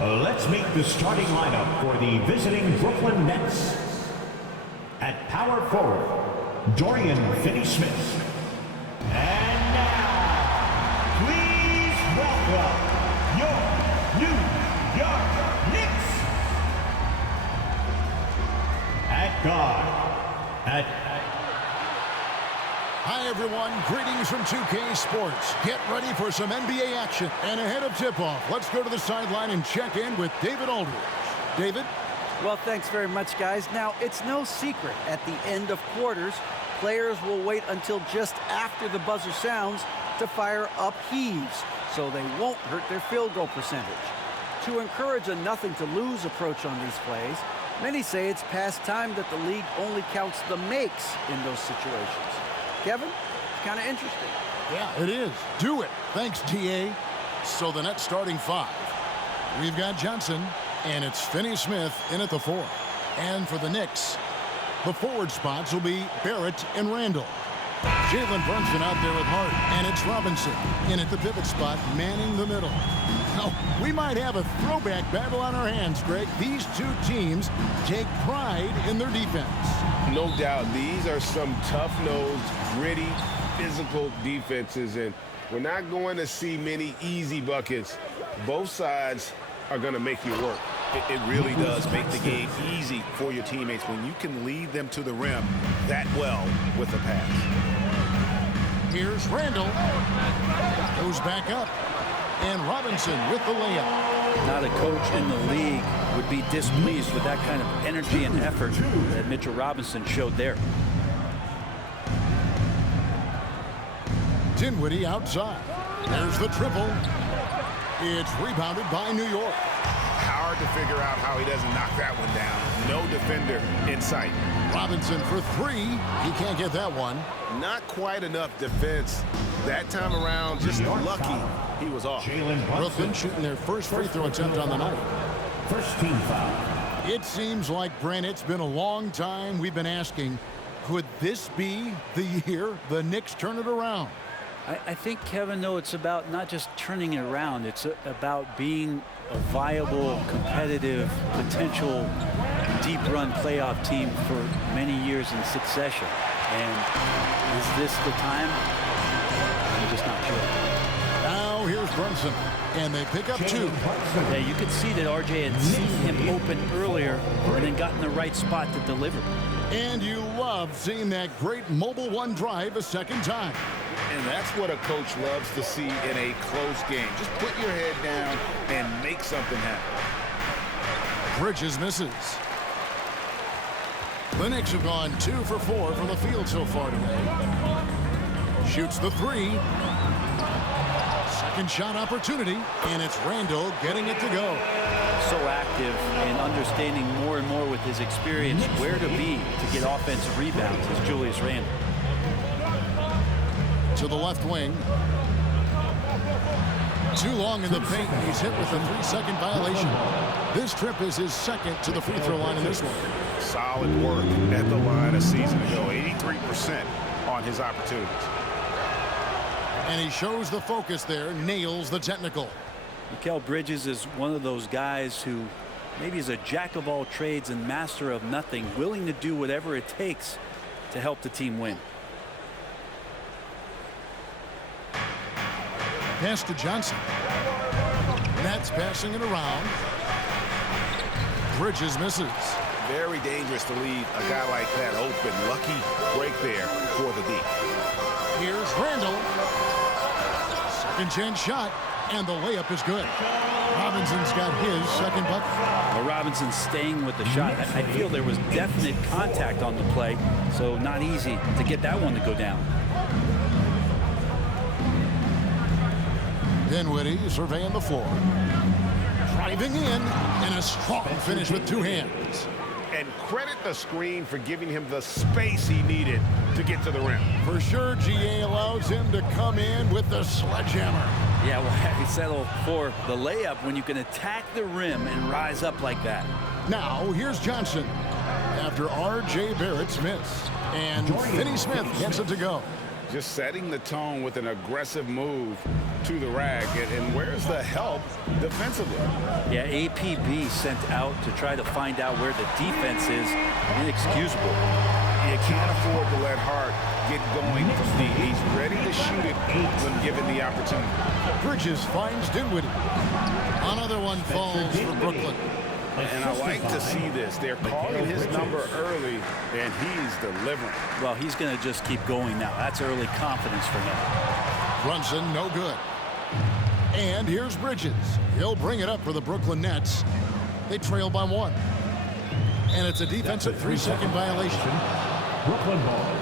Let's meet the starting lineup for the visiting Brooklyn Nets. At power forward, Dorian Finney-Smith. And now, please welcome your New York Knicks. At guard, Hi everyone, greetings from 2K Sports. Get ready for some NBA action. And ahead of tip-off, let's go to the sideline and check in with David Aldridge. David? Well, thanks very much, guys. Now, it's no secret at the end of quarters, players will wait until just after the buzzer sounds to fire up heaves, so they won't hurt their field goal percentage. To encourage a nothing-to-lose approach on these plays, many say it's past time that the league only counts the makes in those situations. Kevin, it's kind of interesting. Yeah, it is. Do it. Thanks, TA. So the Nets starting five. We've got Johnson, and it's Finney-Smith in at the 4. And for the Knicks, the forward spots will be Barrett and Randall. Jalen Brunson out there with Hart, and it's Robinson in at the pivot spot, manning the middle. Now, we might have a throwback battle on our hands, Greg. These two teams take pride in their defense. No doubt, these are some tough-nosed, gritty, physical defenses, and we're not going to see many easy buckets. Both sides are going to make you work. It really does make the game easy for your teammates when you can lead them to the rim that well with a pass. Here's Randall. Goes back up. And Robinson with the layup. Not a coach in the league would be displeased with that kind of energy and effort that Mitchell Robinson showed there. Dinwiddie outside. There's the triple. It's rebounded by New York. Hard to figure out how he doesn't knock that one down. No defender in sight. Robinson for 3. He can't get that one. Not quite enough defense that time around. Just lucky he was off. Brooklyn shooting their first free throw attempt on the night. First team foul. It seems like, Brent, it's been a long time we've been asking, could this be the year the Knicks turn it around? I think, Kevin, though, it's about not just turning it around. It's about being a viable, competitive, potential deep-run playoff team for many years in succession. And is this the time? I'm just not sure. Now here's Brunson, and they pick up 2. Yeah, you could see that RJ had seen him open earlier and then got in the right spot to deliver. And you love seeing that great mobile one drive a second time. And that's what a coach loves to see in a close game. Just put your head down and make something happen. Bridges misses. The Knicks have gone 2 for 4 from the field so far today. Shoots the 3. Second shot opportunity, and it's Randall getting it to go. So active and understanding more and more with his experience where to be to get offensive rebounds is Julius Randle. To the left wing. Too long in the paint. He's hit with a 3-second violation. This trip is his second to the free throw line in this one. Solid work at the line a season ago. 83% on his opportunities. And he shows the focus there, nails the technical. Mikal Bridges is one of those guys who maybe is a jack of all trades and master of nothing, willing to do whatever it takes to help the team win. Pass to Johnson. Nets passing it around. Bridges misses. Very dangerous to leave a guy like that open. Lucky break there for the D. Here's Randall. Second chance shot, and the layup is good. Robinson's got his second bucket. Well, Robinson's staying with the shot. I feel there was definite contact on the play, so not easy to get that one to go down. Dinwiddie surveying the floor. Driving in, and a strong finish with 2 hands. And credit the screen for giving him the space he needed to get to the rim. For sure, GA allows him to come in with the sledgehammer. Yeah, well, he settled for the layup when you can attack the rim and rise up like that. Now, here's Johnson after R.J. Barrett's miss. And Finney-Smith gets it to go. just setting the tone with an aggressive move to the rack. And where's the help defensively? Yeah, APB sent out to try to find out where the defense is. Inexcusable. You can't afford to let Hart get going from deep. He's ready to shoot it when given the opportunity. Bridges finds Dinwiddie. Another one falls for Brooklyn. And I like to see this. They're calling his number early, and he's delivering. Well, he's going to just keep going now. That's early confidence for him. Brunson, no good. And here's Bridges. He'll bring it up for the Brooklyn Nets. They trail by 1. And it's a defensive 3-second violation. Brooklyn ball.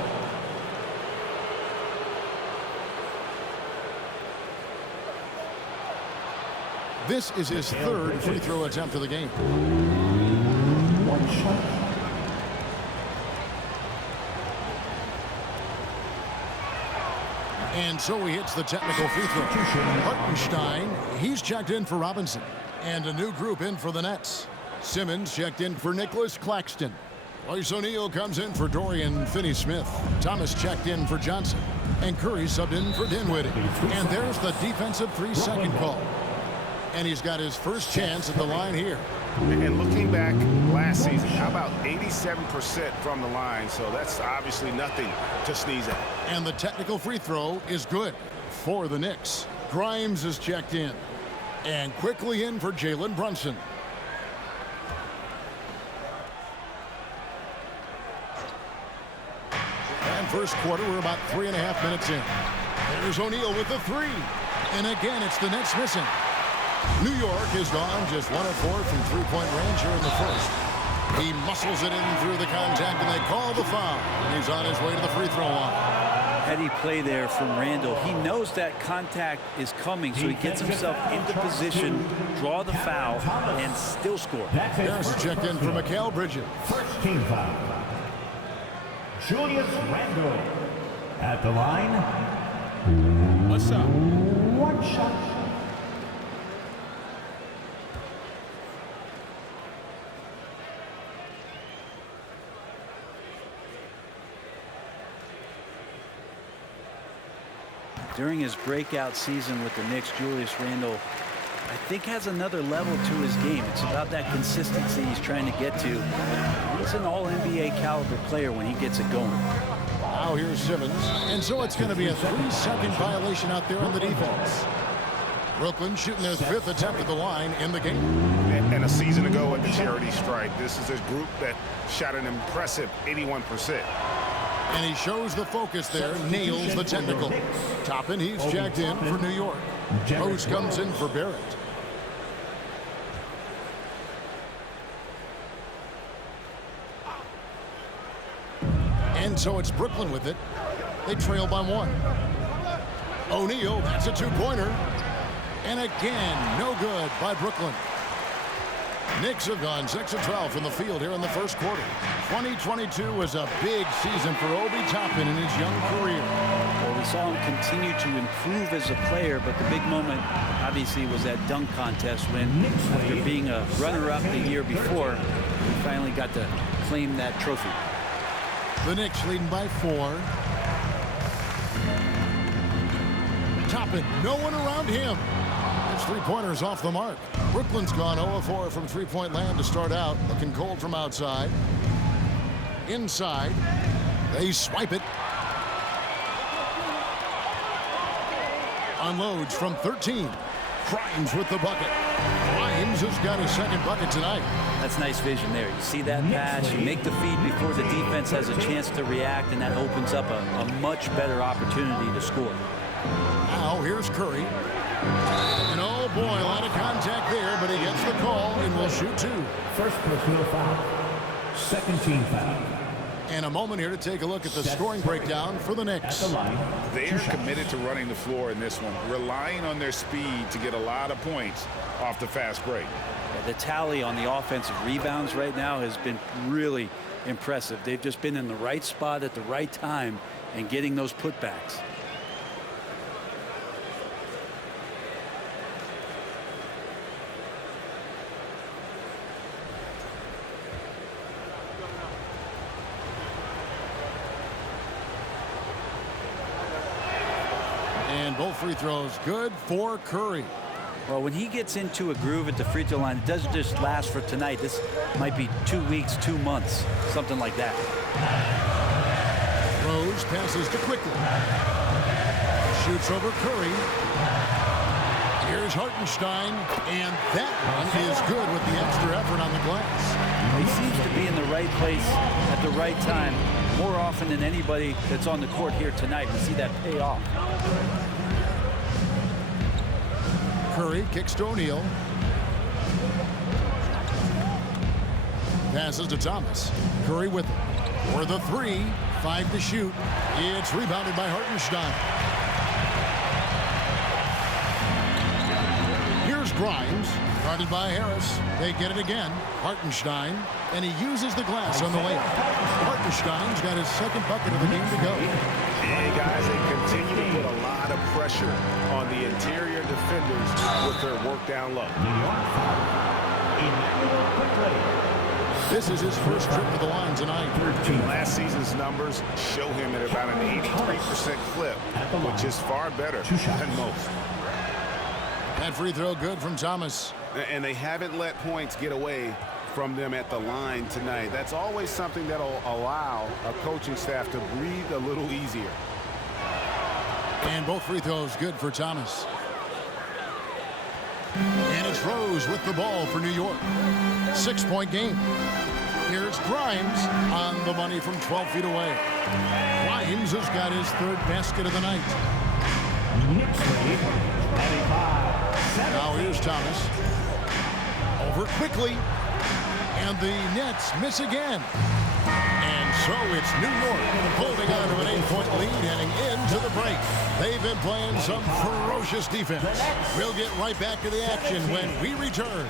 This is his 3rd free throw attempt of the game. One shot. And so he hits the technical free throw. Hartenstein, he's checked in for Robinson. And a new group in for the Nets. Simmons checked in for Nicholas Claxton. Royce O'Neal comes in for Dorian Finney-Smith. Thomas checked in for Johnson. And Curry subbed in for Dinwiddie. And there's the defensive 3-second call. And he's got his first chance at the line here. And looking back last season, how about 87% from the line? So that's obviously nothing to sneeze at. And the technical free throw is good for the Knicks. Grimes is checked in. And quickly in for Jalen Brunson. And first quarter, we're about 3.5 minutes in. There's O'Neal with the 3. And again, it's the Nets missing. New York has gone just 1 of 4 from three-point range here in the first. He muscles it in through the contact, and they call the foul. And he's on his way to the free throw line. Heady play there from Randall. He knows that contact is coming, so he gets himself into position, draw the foul, and still score. Harris checked in for Mikal Bridges. First team foul. Julius Randle at the line. What's up? One shot. During his breakout season with the Knicks, Julius Randle, I think, has another level to his game. It's about that consistency he's trying to get to. He's an all-NBA caliber player when he gets it going. Now here's Simmons. And so it's going to be a 3-second violation out there on the defense. Brooklyn shooting their 5th attempt at the line in the game. And a season ago at the charity stripe, this is a group that shot an impressive 81%. And he shows the focus there, nails the technical. Toppin, he's checked in for New York. Rose comes in for Barrett. And so it's Brooklyn with it. They trail by 1. O'Neal, that's a 2-pointer. And again, no good by Brooklyn. Knicks have gone 6 of 12 from the field here in the first quarter. 2022 was a big season for Obi Toppin in his young career. Well, we saw him continue to improve as a player, but the big moment, obviously, was that dunk contest when, after being a runner-up the year before, he finally got to claim that trophy. The Knicks leading by 4. Toppin, no one around him. His 3-pointers off the mark. Brooklyn's gone 0 of 4 from three-point land to start out. Looking cold from outside. Inside. They swipe it. Unloads from 13. Grimes with the bucket. Grimes has got his 2nd bucket tonight. That's nice vision there. You see that pass, you make the feed before the defense has a chance to react, and that opens up a much better opportunity to score. Now here's Curry. And oh boy, a lot of contact there, but he gets the call and will shoot 2. First personal foul. Second team foul. And a moment here to take a look at the scoring breakdown for the Knicks. At the line. They are committed to running the floor in this one, relying on their speed to get a lot of points off the fast break. The tally on the offensive rebounds right now has been really impressive. They've just been in the right spot at the right time and getting those putbacks. Both free throws good for Curry. Well, when he gets into a groove at the free throw line, it doesn't just last for tonight. This might be 2 weeks, 2 months, something like that. Rose passes to Quickly. Shoots over Curry. Here's Hartenstein, and that one is good with the extra effort on the glass. He seems to be in the right place at the right time more often than anybody that's on the court here tonight. We see that pay off. Curry kicks to O'Neal. Passes to Thomas. Curry with it. For the three. 5 to shoot. It's rebounded by Hartenstein. Here's Grimes. Guarded by Harris. They get it again. Hartenstein. And he uses the glass on the layup. Hartenstein's got his second bucket of the game to go. And guys, they continue to put a lot of pressure on the interior defenders with their work down low. This is his first trip to the line tonight. Last season's numbers show him at about an 83% clip, which is far better than most. That free throw good from Thomas. And they haven't let points get away from them at the line tonight. That's always something that'll allow a coaching staff to breathe a little easier. And both free throws good for Thomas. And it's Rose with the ball for New York. 6-point game. Here's Grimes on the money from 12 feet away. Grimes has got his third basket of the night. Now here's Thomas. Over quickly. And the Nets miss again. And so it's New York holding on to an 8-point lead heading into the break. They've been playing some ferocious defense. We'll get right back to the action when we return.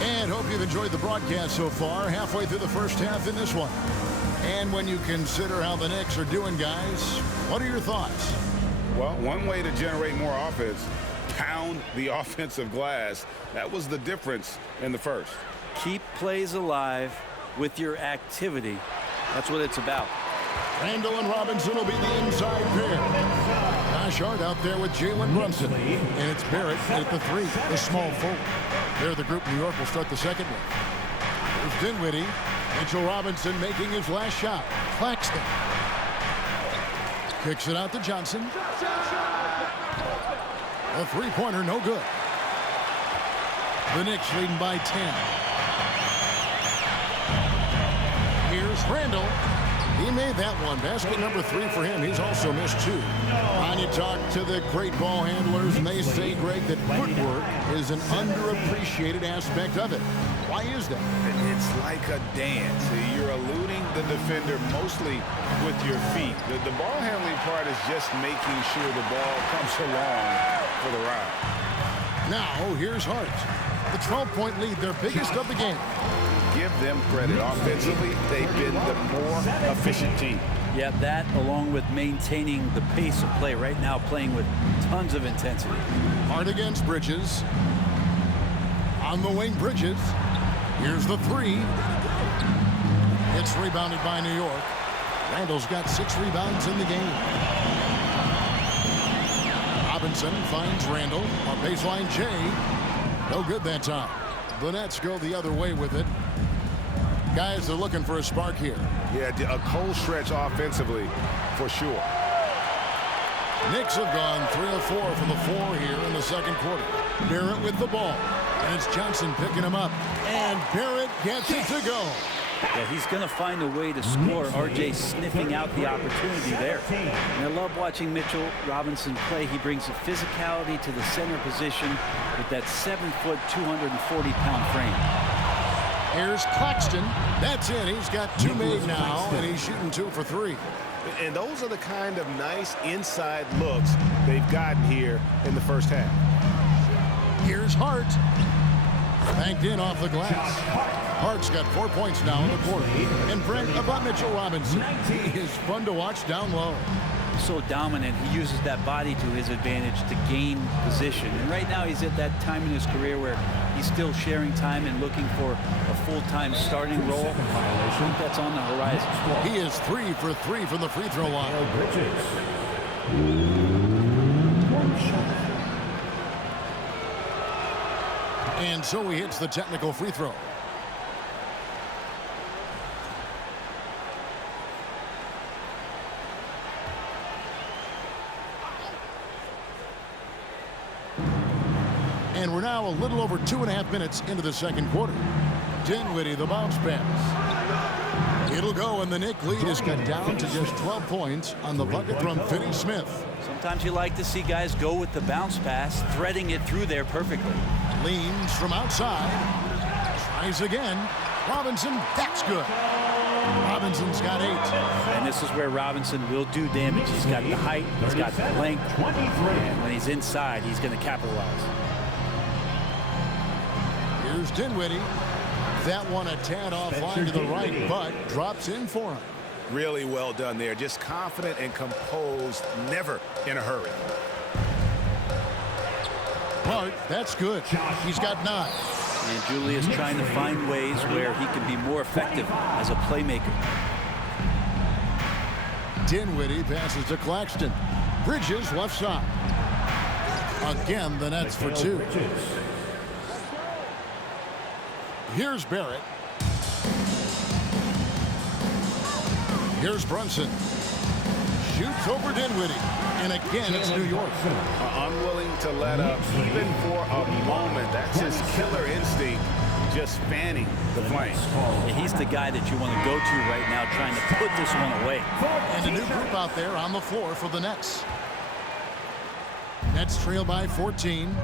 And hope you've enjoyed the broadcast so far. Halfway through the first half in this one. And when you consider how the Knicks are doing, guys, what are your thoughts? Well, one way to generate more offense, pound the offensive glass. That was the difference in the first. Keep plays alive with your activity. That's what it's about. Randall and Robinson will be the inside pair. Ashard out there with Jalen Brunson. And it's Barrett at the 3, the small forward. They're the group New York will start the second with. Here's Dinwiddie. Mitchell Robinson making his last shot. Claxton. Kicks it out to Johnson. A three-pointer, no good. The Knicks leading by 10. Here's Randall. He made that one. Basket number 3 for him. He's also missed 2. And you talk to the great ball handlers, and they say, Greg, that footwork is an underappreciated aspect of it. Why is that? It's like a dance. You're eluding the defender mostly with your feet. The ball handling part is just making sure the ball comes along for the ride. Now, here's Hart. The 12-point lead, their biggest of the game. Give them credit. Offensively, they've been the more efficient team. Yeah, that along with maintaining the pace of play right now, playing with tons of intensity. Hart against Bridges. On the wing, Bridges. Here's the 3. It's rebounded by New York. Randall's got 6 rebounds in the game. Robinson finds Randall on baseline J. No good that time. The Nets go the other way with it. Guys, they're looking for a spark here. Yeah, a cold stretch offensively, for sure. Knicks have gone 3 of 4 from the floor here in the second quarter. Barrett with the ball. And it's Johnson picking him up. And Barrett gets it to go. Yeah, he's going to find a way to score. RJ sniffing out the opportunity there. And I love watching Mitchell Robinson play. He brings a physicality to the center position with that 7-foot, 240-pound frame. Here's Claxton. That's in. He's got 2 made now, and he's shooting 2 for 3. And those are the kind of nice inside looks they've gotten here in the first half. Here's Hart. Banked in off the glass. Hart's got 4 points now in the quarter. And Brent, about Mitchell Robinson, he is fun to watch down low. So dominant. He uses that body to his advantage to gain position. And right now he's at that time in his career where he's still sharing time and looking for a full-time starting role. I think that's on the horizon. He is 3 for 3 from the free throw line. And so he hits the technical free throw. And we're now a little over 2.5 minutes into the second quarter. Dinwiddie, the bounce pass. It'll go, and the Knick lead is cut down to just 12 points on the bucket from Finney-Smith. Sometimes you like to see guys go with the bounce pass, threading it through there perfectly. Leans from outside. Tries again. Robinson, that's good. Robinson's got 8. And this is where Robinson will do damage. He's got the height, he's got the length, and when he's inside, he's going to capitalize. Here's Dinwiddie. That one a tad offline to the right, but drops in for him. Really well done there. Just confident and composed, never in a hurry. Hart, that's good. He's got 9. And Julius trying to find ways where he can be more effective as a playmaker. Dinwiddie passes to Claxton. Bridges left side. Again, the Nets for 2. Here's Barrett. Here's Brunson. Shoots over Dinwiddie. And again, it's New York. Unwilling to let up even for a moment. That's his killer instinct, just fanning the flame. And he's the guy that you want to go to right now, trying to put this one away. And a new group out there on the floor for the Nets. Nets trail by 14.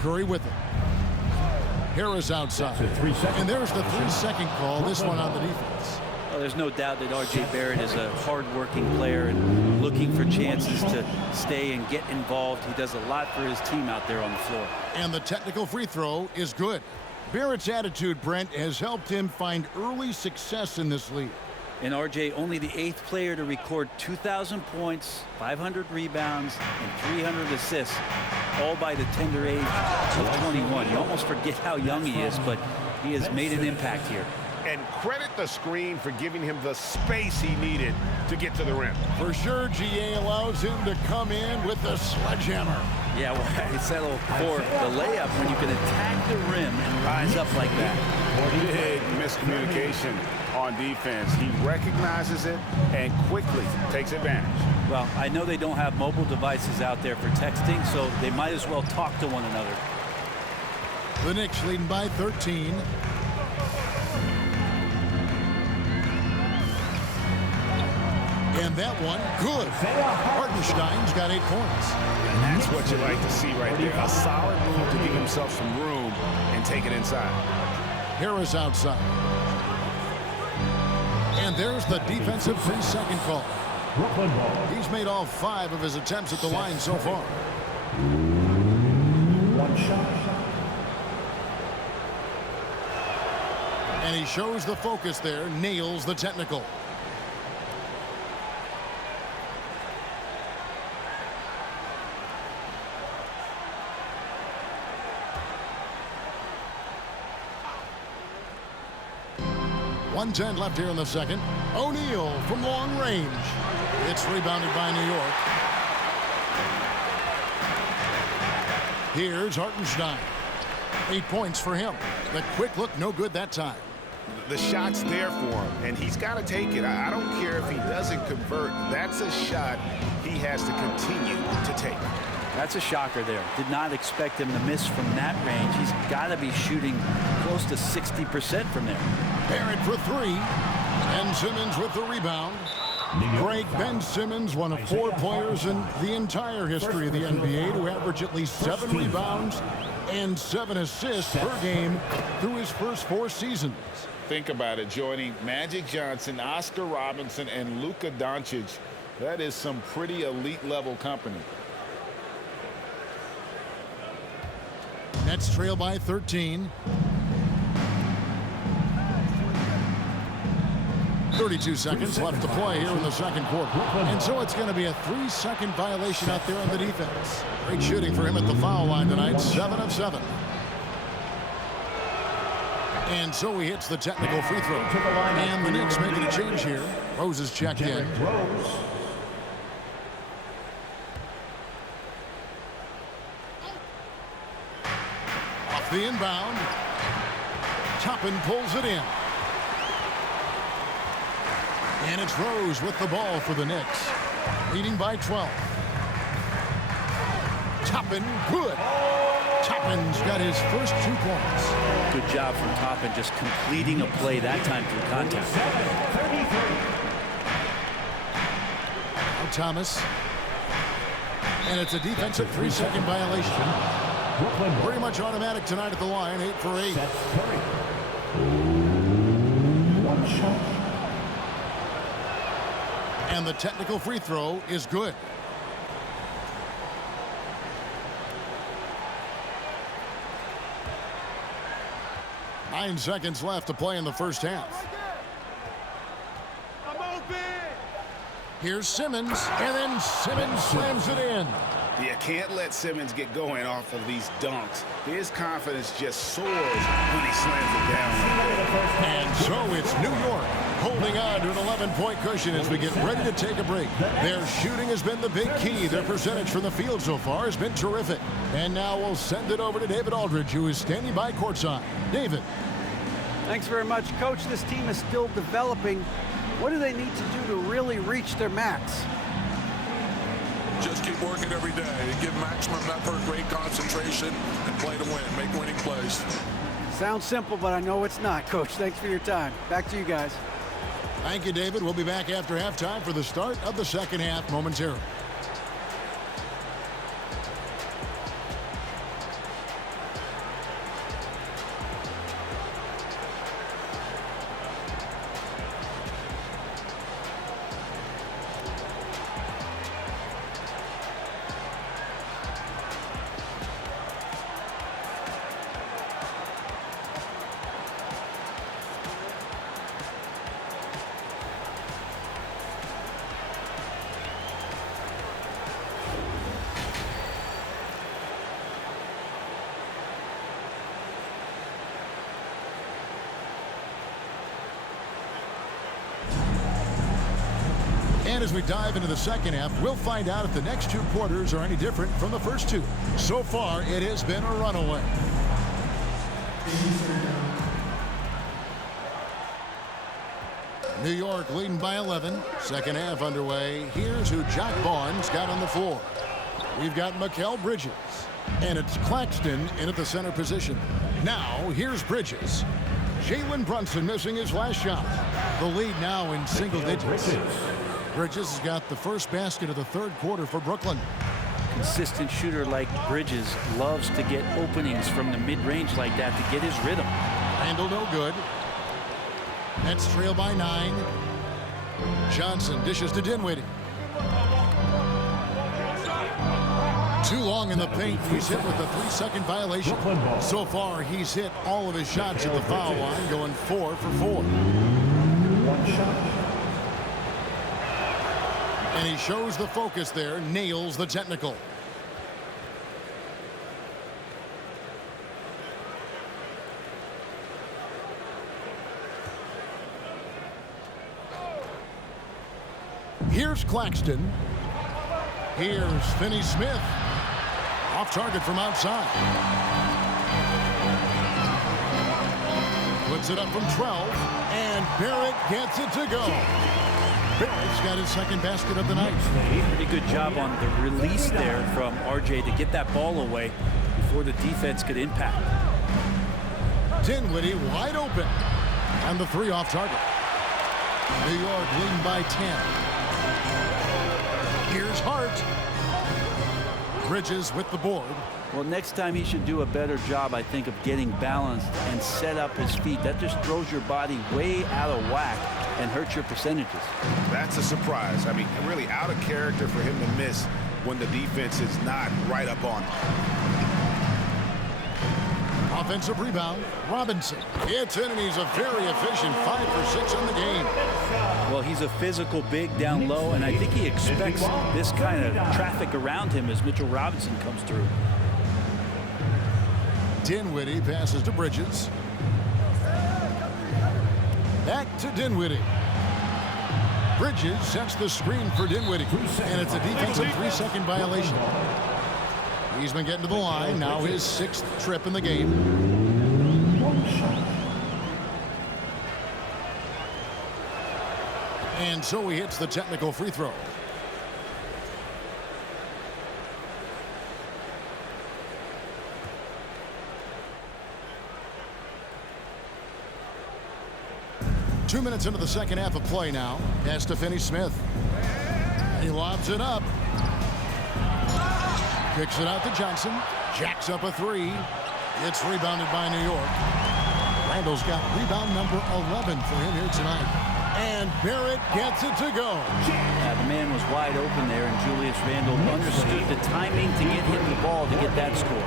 Curry with it. Harris outside. And there's the 3-second call. This one on the defense. Well, there's no doubt that R.J. Barrett is a hard-working player and looking for chances to stay and get involved. He does a lot for his team out there on the floor. And the technical free throw is good. Barrett's attitude, Brent, has helped him find early success in this league. And R.J. only the 8th player to record 2,000 points, 500 rebounds, and 300 assists, all by the tender age of 21. You almost forget how young he is, but he has made an impact here. And credit the screen for giving him the space he needed to get to the rim. For sure, GA allows him to come in with the sledgehammer. Yeah, well, I settle for the layup when you can attack the rim and rise up like that. Big miscommunication on defense. He recognizes it and quickly takes advantage. Well, I know they don't have mobile devices out there for texting, so they might as well talk to one another. The Knicks leading by 13. And that one, good. Hartenstein's got 8 points. And that's what you like to see right there. A solid move to give himself some room and take it inside. Harris outside. And there's the defensive 3-second call. He's made all 5 of his attempts at the line so far. One shot. And he shows the focus there, nails the technical. .110 left here in the second. O'Neal from long range. It's rebounded by New York. Here's Hartenstein. 8 points for him. The quick look, no good that time. The shot's there for him, and he's got to take it. I don't care if he doesn't convert. That's a shot he has to continue to take. That's a shocker there. Did not expect him to miss from that range. He's got to be shooting close to 60% from there. Barrett for 3. Ben Simmons with the rebound. Great Ben Simmons, one of 4 players in the entire history of the NBA to average at least 7 rebounds and 7 assists per game through his first 4 seasons. Think about it, joining Magic Johnson, Oscar Robinson, and Luka Doncic. That is some pretty elite level company. Nets trail by 13. 32 seconds left to play here in the second quarter. And so it's going to be a 3-second violation out there on the defense. Great shooting for him at the foul line tonight, 7 of 7. And so he hits the technical free throw. And the Knicks making a change here. Rose is checked in. Off the inbound. Toppin pulls it in. And it's Rose with the ball for the Knicks. Leading by 12. Toppin, good. Toppin's got his first 2 points. Good job from Toppin, just completing a play that time through contact. Now Thomas. And it's a defensive 3-second violation. Pretty much automatic tonight at the line, 8 for 8. One shot. And the technical free throw is good. Nine seconds left to play in the first half. Here's Simmons, and then Simmons slams it in. You can't let Simmons get going off of these dunks. His confidence just soars when he slams it down. And so it's New York holding on to an 11-point cushion as we get ready to take a break. Their shooting has been the big key. Their percentage from the field so far has been terrific. And now we'll send it over to David Aldridge, who is standing by courtside. David. Thanks very much, Coach. This team is still developing. What do they need to do to really reach their max? Just keep working every day and give maximum effort, great concentration, and play to win. Make winning plays. Sounds simple, but I know it's not, Coach. Thanks for your time. Back to you guys. Thank you, David. We'll be back after halftime for the start of the second half momentarily. And as we dive into the second half, we'll find out if the next 2 quarters are any different from the first 2. So far, it has been a runaway. New York leading by 11. Second half underway. Here's who Jack Barnes got on the floor. We've got Mikal Bridges. And it's Claxton in at the center position. Now, here's Bridges. Jalen Brunson missing his last shot. The lead now in single digits. Bridges has got the first basket of the third quarter for Brooklyn. Consistent shooter like Bridges loves to get openings from the mid-range like that to get his rhythm. Handle no good. Nets trail by 9. Johnson dishes to Dinwiddie. Too long in the paint. He's hit with a 3-second violation. So far, he's hit all of his shots at the foul line, going 4 for 4. One shot. And he shows the focus there, nails the technical. Here's Claxton. Here's Finney-Smith. Off target from outside. Puts it up from 12. And Barrett gets it to go. Barrett's got his second basket of the night. Pretty good job on the release there from RJ to get that ball away before the defense could impact. Dinwiddie wide open. And the 3 off target. New York leading by 10. Here's Hart. Bridges with the board. Well, next time he should do a better job, I think, of getting balanced and set up his feet. That just throws your body way out of whack and hurts your percentages. That's a surprise. I mean, really out of character for him to miss when the defense is not right up on him. Offensive rebound, Robinson. It's in, and he's a very efficient 5 for 6 in the game. Well, he's a physical big down low, and I think he expects this kind of traffic around him as Mitchell Robinson comes through. Dinwiddie passes to Bridges. Back to Dinwiddie. Bridges sets the screen for Dinwiddie, and it's a defensive 3-second violation. He's been getting to the line, now his 6th trip in the game. And so he hits the technical free throw. Two minutes into the second half of play now. Pass to Finney-Smith. He lobs it up. Kicks it out to Johnson. Jacks up a 3. It's rebounded by New York. Randall's got rebound number 11 for him here tonight. And Barrett gets it to go. The man was wide open there, and Julius Randle understood the timing to get him the ball to get that score.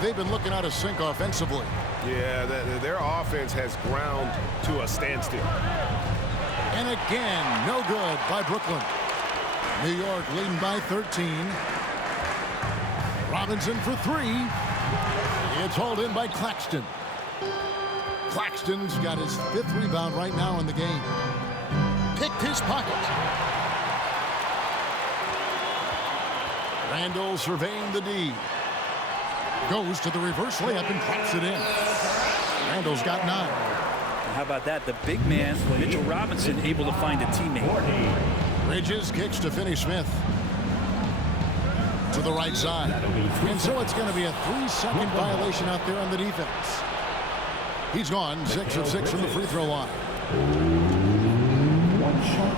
They've been looking out of sync offensively. Yeah, their offense has ground to a standstill. And again, no good by Brooklyn. New York leading by 13. Robinson for 3. It's hauled in by Claxton. Claxton's got his 5th rebound right now in the game. Picked his pocket. Randall surveying the D. Goes to the reverse layup and claps it in. Randall's got 9. And how about that? The big man, Mitchell Robinson, able to find a teammate. Bridges kicks to Finney-Smith. To the right side. And so it's going to be a 3-second violation out there on the defense. He's gone 6 of 6 from the free throw line. One shot.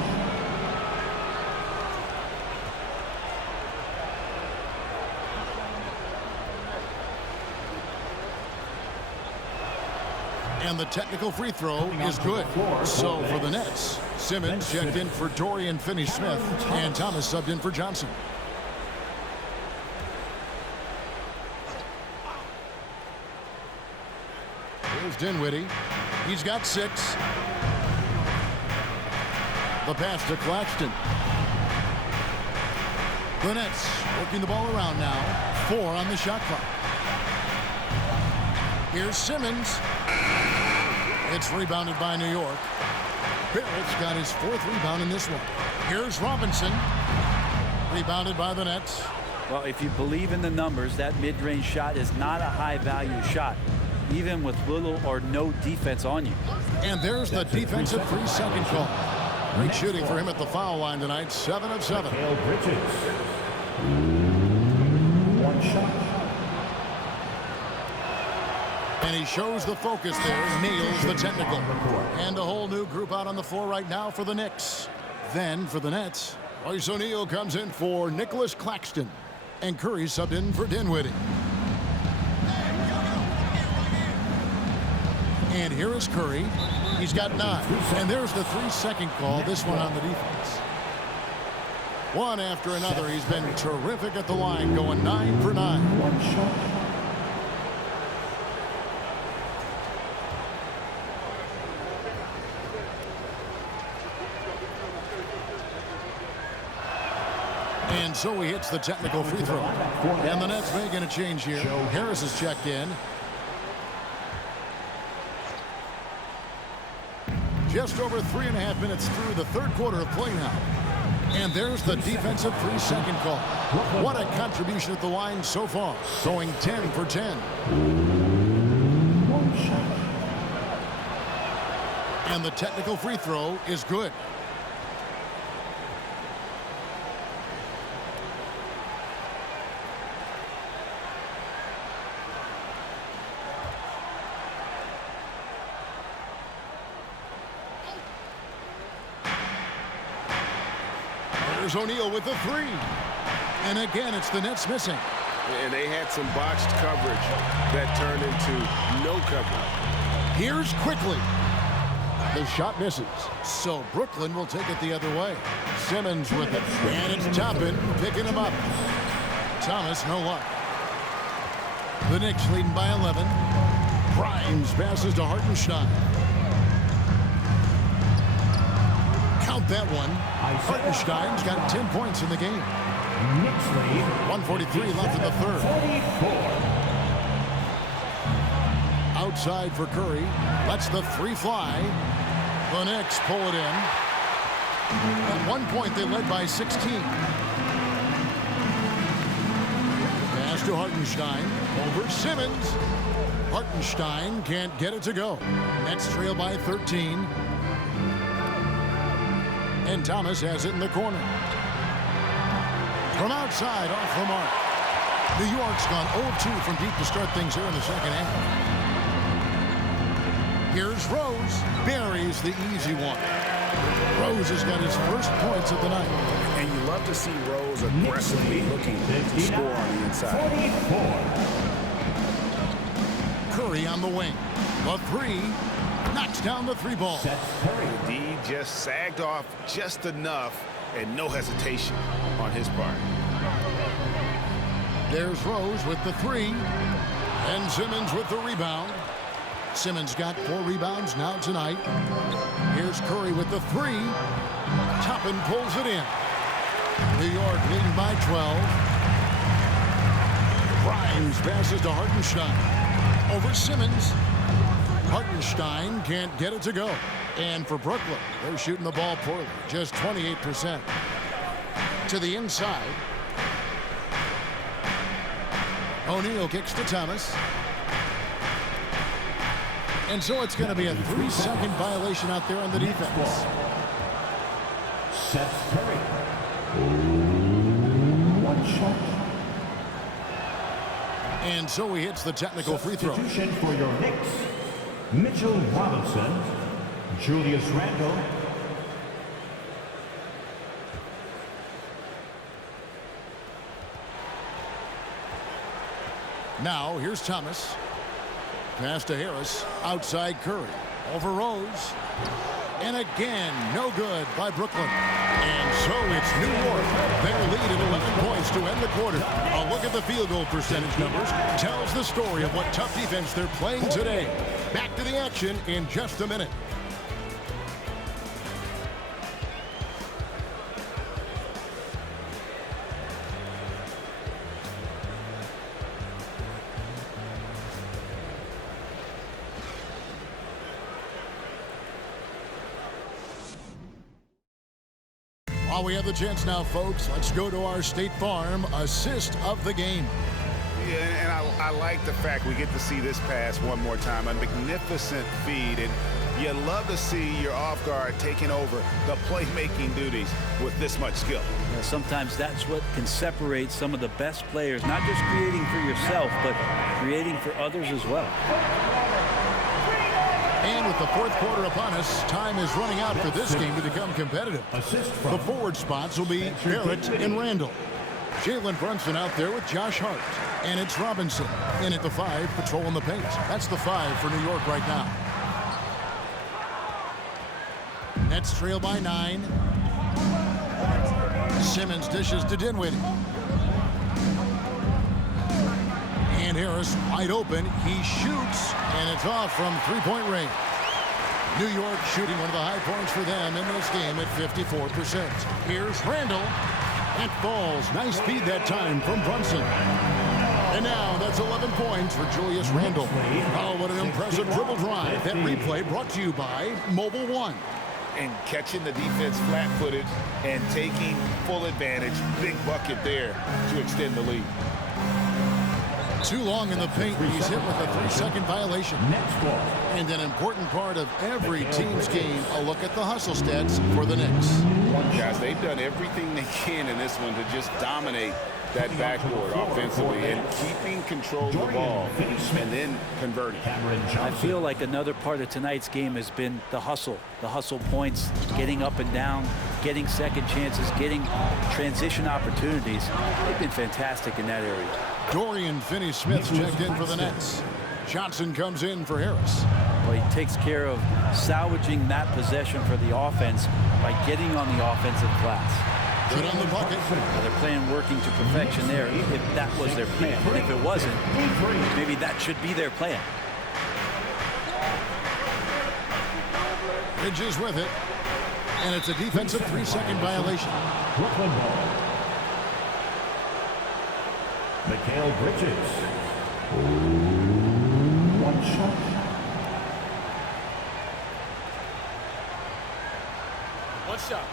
And the technical free throw is good. So for the Nets, Simmons checked in for Dorian Finney-Smith, and Thomas subbed in for Johnson. Here's Dinwiddie. He's got 6. The pass to Claxton. The Nets working the ball around now. 4 on the shot clock. Here's Simmons. It's rebounded by New York. Barrett's got his 4th rebound in this one. Here's Robinson. Rebounded by the Nets. Well, if you believe in the numbers, that mid-range shot is not a high-value shot, even with little or no defense on you. And there's the defensive 3-second call. Great shooting for him at the foul line tonight. 7 of 7. Bridges. One shot. And he shows the focus there, nails the technical. And a whole new group out on the floor right now for the Knicks. Then for the Nets, Royce O'Neal comes in for Nicholas Claxton. And Curry subbed in for Dinwiddie. And here is Curry. He's got 9. And there's the 3-second call, this one on the defense. One after another, he's been terrific at the line, going 9 for 9. One shot. And so he hits the technical free throw. And the Nets making a change here. Harris has checked in. Just over 3.5 minutes through the third quarter of play now. And there's the defensive 3-second call. What a contribution at the line so far. Going 10 for 10. One shot. And the technical free throw is good. There's O'Neal with the 3. And again, it's the Nets missing. And they had some botched coverage that turned into no coverage. Here's Quickly. The shot misses. So Brooklyn will take it the other way. Simmons with it. And it's Toppin picking him up. Thomas, no luck. The Knicks leading by 11. Grimes passes to Hartenstein. Count that one. Hartenstein's got 10 points in the game. Knicks lead. 1:43 left in the third. 44. Outside for Curry. Lets the three fly. The Knicks pull it in. At one point, they led by 16. Pass to Hartenstein. Over Simmons. Hartenstein can't get it to go. Nets trail by 13. And Thomas has it in the corner. From outside, off the mark. New York's gone 0-2 from deep to start things here in the second half. Here's Rose. Buries the easy one. Rose has got his first points of the night. And you love to see Rose aggressively looking to score on the inside. 44. Curry on the wing. The three. Knocks down the three ball. D just sagged off just enough and no hesitation on his part. There's Rose with the three. And Simmons with the rebound. Simmons got 4 rebounds now tonight. Here's Curry with the three. Toppin pulls it in. New York leading by 12. Grimes passes to Hartenstein. Over Simmons. Hartenstein can't get it to go. And for Brooklyn, they're shooting the ball poorly. Just 28%. To the inside. O'Neal kicks to Thomas. And so it's going to be a 3-second violation out there on the defense. Seth Curry. One shot. And so he hits the technical free throw. Substitution for your Knicks. Mitchell Robinson. Julius Randle. Now here's Thomas. Pass to Harris. Outside Curry. Over Rose. And again, no good by Brooklyn. And so it's New York. Their lead at 11 points to end the quarter. A look at the field goal percentage numbers tells the story of what tough defense they're playing today. Back to the action in just a minute. While we have the chance now, folks, let's go to our State Farm assist of the game. Yeah, and I like the fact we get to see this pass one more time. A magnificent feed, and you love to see your off guard taking over the playmaking duties with this much skill. Yeah, sometimes that's what can separate some of the best players, not just creating for yourself, but creating for others as well. And with the fourth quarter upon us, time is running out for this game to become competitive. The forward spots will be Barrett and Randall. Jalen Brunson out there with Josh Hart. And it's Robinson in at the 5, patrolling the paint. That's the 5 for New York right now. Nets trail by 9. Simmons dishes to Dinwiddie. And Harris wide open. He shoots, and it's off from three-point range. New York shooting one of the high points for them in this game at 54%. Here's Randall. It falls. Nice speed that time from Brunson. And now that's 11 points for Julius Randle. Oh, what an impressive dribble drive. That replay brought to you by Mobile One. And catching the defense flat-footed and taking full advantage. Big bucket there to extend the lead. Too long in the paint. He's hit with a 3-second violation. And an important part of every team's game, a look at the hustle stats for the Knicks. Guys, they've done everything they can in this one to just dominate that backboard offensively and keeping control of the ball and then converting. I feel like another part of tonight's game has been the hustle points, getting up and down, getting second chances, getting transition opportunities. They've been fantastic in that area. Dorian Finney-Smith checked in for the Nets. Johnson comes in for Harris. Well, he takes care of salvaging that possession for the offense by getting on the offensive glass. Good on the bucket. They're playing working to perfection there, if that was their plan. And if it wasn't, maybe that should be their plan. Bridges with it. And it's a defensive 3-second violation. Brooklyn ball. Mikal Bridges. One shot. One shot.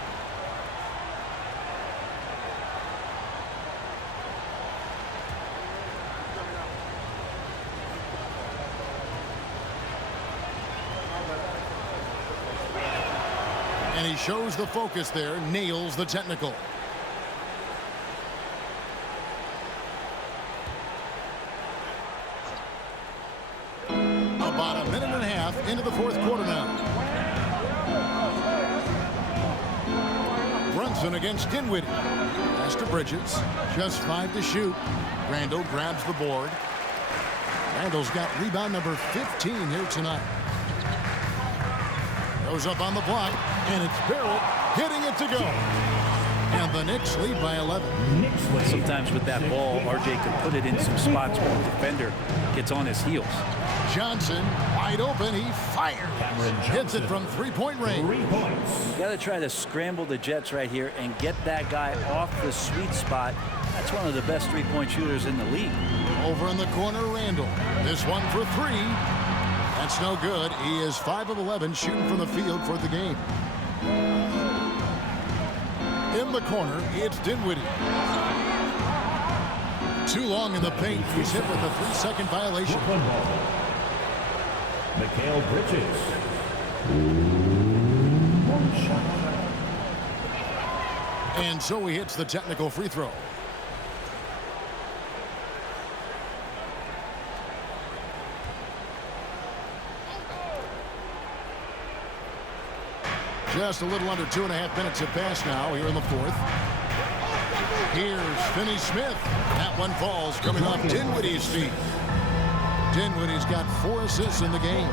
And he shows the focus there, nails the technical. About a minute and a half into the fourth quarter now. Brunson against Dinwiddie. Pass to Bridges. Just 5 to shoot. Randall grabs the board. Randall's got rebound number 15 here tonight. Goes up on the block, and it's Barrett hitting it to go. And the Knicks lead by 11. Sometimes with that ball, RJ can put it in some spots where the defender gets on his heels. Johnson, wide open, he fires. Hits it from 3-point range. 3 points. You got to try to scramble the Jets right here and get that guy off the sweet spot. That's one of the best 3-point shooters in the league. Over in the corner, Randall. This one for 3. That's no good. He is 5 of 11 shooting from the field for the game. In the corner, it's Dinwiddie. Too long in the paint. He's hit with a 3-second violation. Brooklyn ball. Mikal Bridges. One shot. And so he hits the technical free throw. Just a little under 2.5 minutes have passed now here in the fourth. Here's Finney Smith. That one falls coming off Dinwiddie's feet. Dinwiddie's got 4 assists in the game.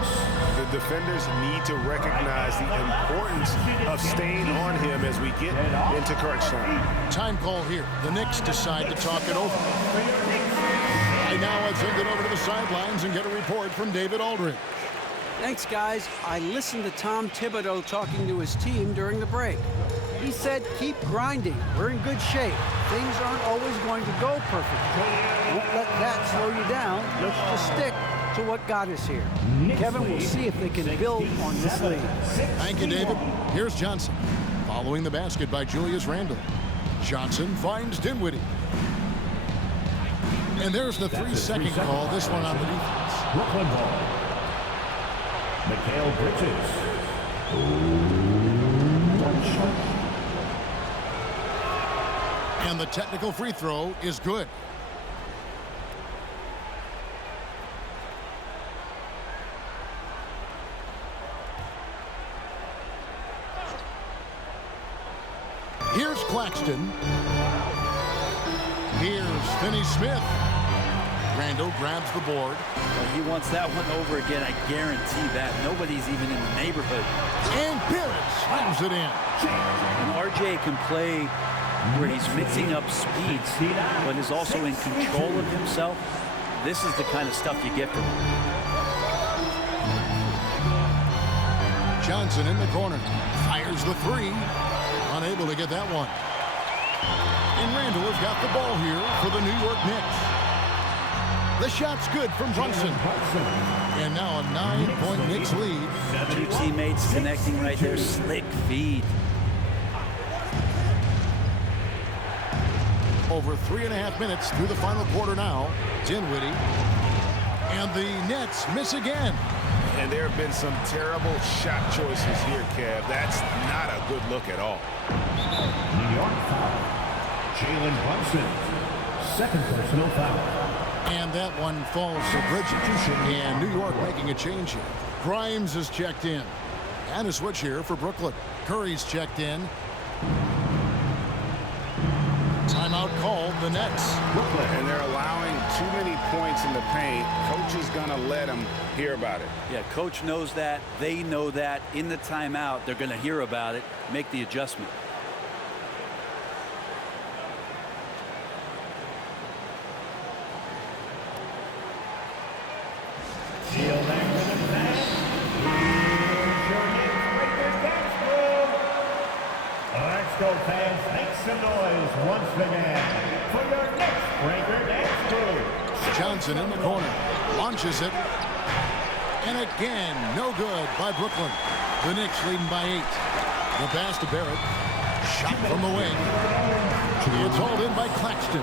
The defenders need to recognize the importance of staying on him as we get into crunch time. Time call here. The Knicks decide to talk it over. And now let's send it over to the sidelines and get a report from David Aldridge. Thanks, guys. I listened to Tom Thibodeau talking to his team during the break. He said, keep grinding. We're in good shape. Things aren't always going to go perfectly. Don't let that slow you down. Let's just stick to what got us here. Kevin, we'll see if they can build on this lead. Thank you, David. Here's Johnson. Following the basket by Julius Randle. Johnson finds Dinwiddie. And there's the 3-second call. This one on the defense. Brooklyn ball. Mikal Bridges. One shot. And the technical free throw is good. Here's Claxton. Here's Finney Smith. Randall grabs the board. Well, he wants that one over again. I guarantee that. Nobody's even in the neighborhood. And Barrett slams it in. And RJ can play where he's mixing up speeds, but is also in control of himself. This is the kind of stuff you get from him. Johnson in the corner. Fires the 3. Unable to get that one. And Randall has got the ball here for the New York Knicks. The shot's good from Brunson. And now a 9-point Knicks lead. 2 teammates connecting right there. Slick feed. Over 3.5 minutes through the final quarter now. Dinwiddie. And the Nets miss again. And there have been some terrible shot choices here, Kev. That's not a good look at all. New York foul. Jalen Brunson. Second personal foul. And that one falls to Bridges. And New York making a change here. Grimes is checked in. And a switch here for Brooklyn. Curry's checked in. Timeout called, the Nets. And they're allowing too many points in the paint. Coach is going to let them hear about it. Yeah, coach knows that. They know that. In the timeout, they're going to hear about it, make the adjustment. go, fans. Make some noise once again for your next breaker dance crew. Johnson in the corner. Launches it. And again, no good by Brooklyn. The Knicks leading by 8. The pass to Barrett. Shot from the wing. It's hauled in by Claxton.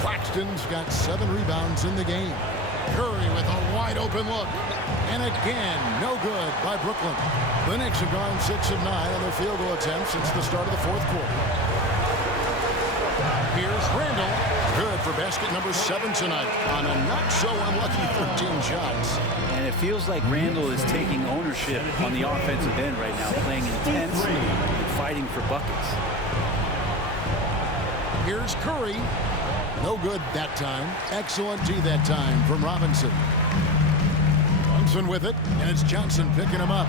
Claxton's got 7 rebounds in the game. Curry with a wide open look. And again, no good by Brooklyn. The Knicks have gone 6 of 9 on their field goal attempts since the start of the fourth quarter. Here's Randall. Good for basket number 7 tonight on a not-so-unlucky 13 shots. And it feels like Randall is taking ownership on the offensive end right now, playing intense and fighting for buckets. Here's Curry. No good that time. Excellent D that time from Robinson. Thompson with it, and it's Johnson picking him up.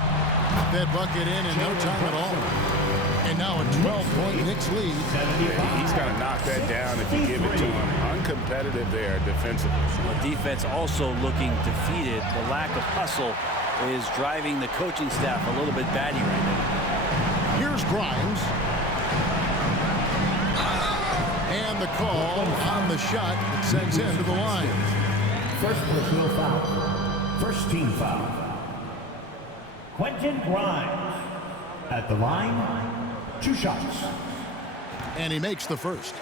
That bucket in no time at all. And now a 12-point Knicks lead. He's got to knock that down if you give it to him. Uncompetitive there defensively. The defense also looking defeated. The lack of hustle is driving the coaching staff a little bit batty right now. Here's Grimes. And the call on the shot that sends him to the line. First personal foul. First team foul. Quentin Grimes at the line. 2 shots. And he makes the first.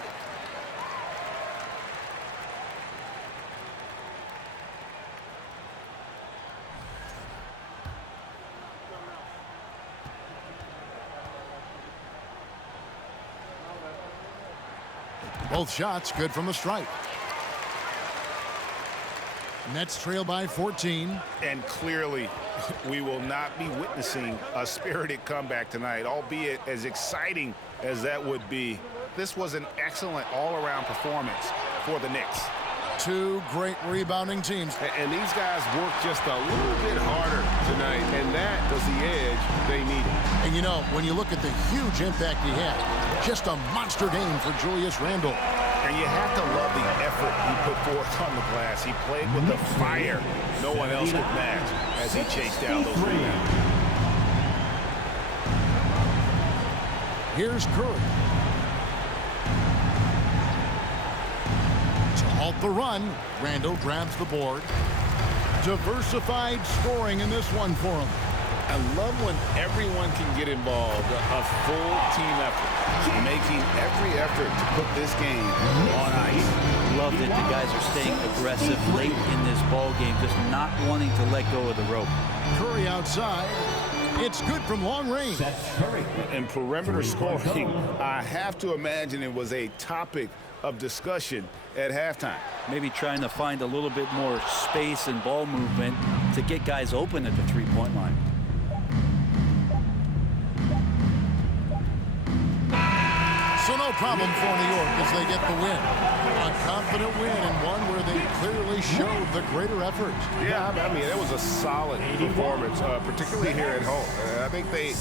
Both shots good from the stripe. Nets trail by 14. And clearly, we will not be witnessing a spirited comeback tonight, albeit as exciting as that would be. This was an excellent all-around performance for the Knicks. 2 great rebounding teams. And these guys worked just a little bit harder tonight, and that was the edge they needed. And you know, when you look at the huge impact he had, just a monster game for Julius Randle. And you have to love the effort he put forth on the glass. He played with the fire no one else could match as he chased down those rebounds. Here's Curry. To halt the run, Randle grabs the board. Diversified scoring in this one for him. I love when everyone can get involved, a full team effort, Making every effort to put this game on ice. Love that the guys are staying aggressive late in this ball game, just not wanting to let go of the rope. Curry outside. It's good from long range. And perimeter scoring, I have to imagine it was a topic of discussion at halftime. Maybe trying to find a little bit more space and ball movement to get guys open at the three-point line. So no problem for New York as they get the win. A confident win and one where they clearly showed the greater effort. Yeah, I mean, it was a solid performance, particularly here at home. I think they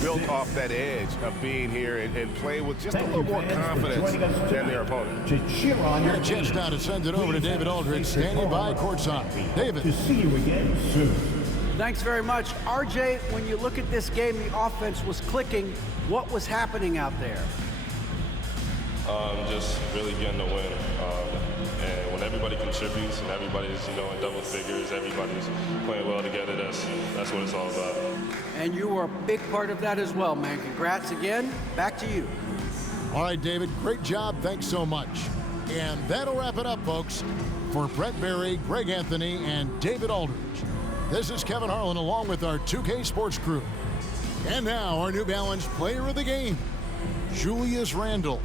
built off that edge of being here and played with just a little more confidence than their opponent. To cheer on your Chance now to send it over to David Aldridge, standing by courtside. David. To see you again soon. Thanks very much. RJ, when you look at this game, the offense was clicking. What was happening out there? Just really getting the win. And when everybody contributes and everybody's, in double figures, everybody's playing well together, that's what it's all about. And you were a big part of that as well, man. Congrats again. Back to you. All right, David, great job. Thanks so much. And that'll wrap it up, folks. For Brett Berry, Greg Anthony, and David Aldridge, this is Kevin Harlan along with our 2K Sports crew. And now our New Balance player of the game, Julius Randle.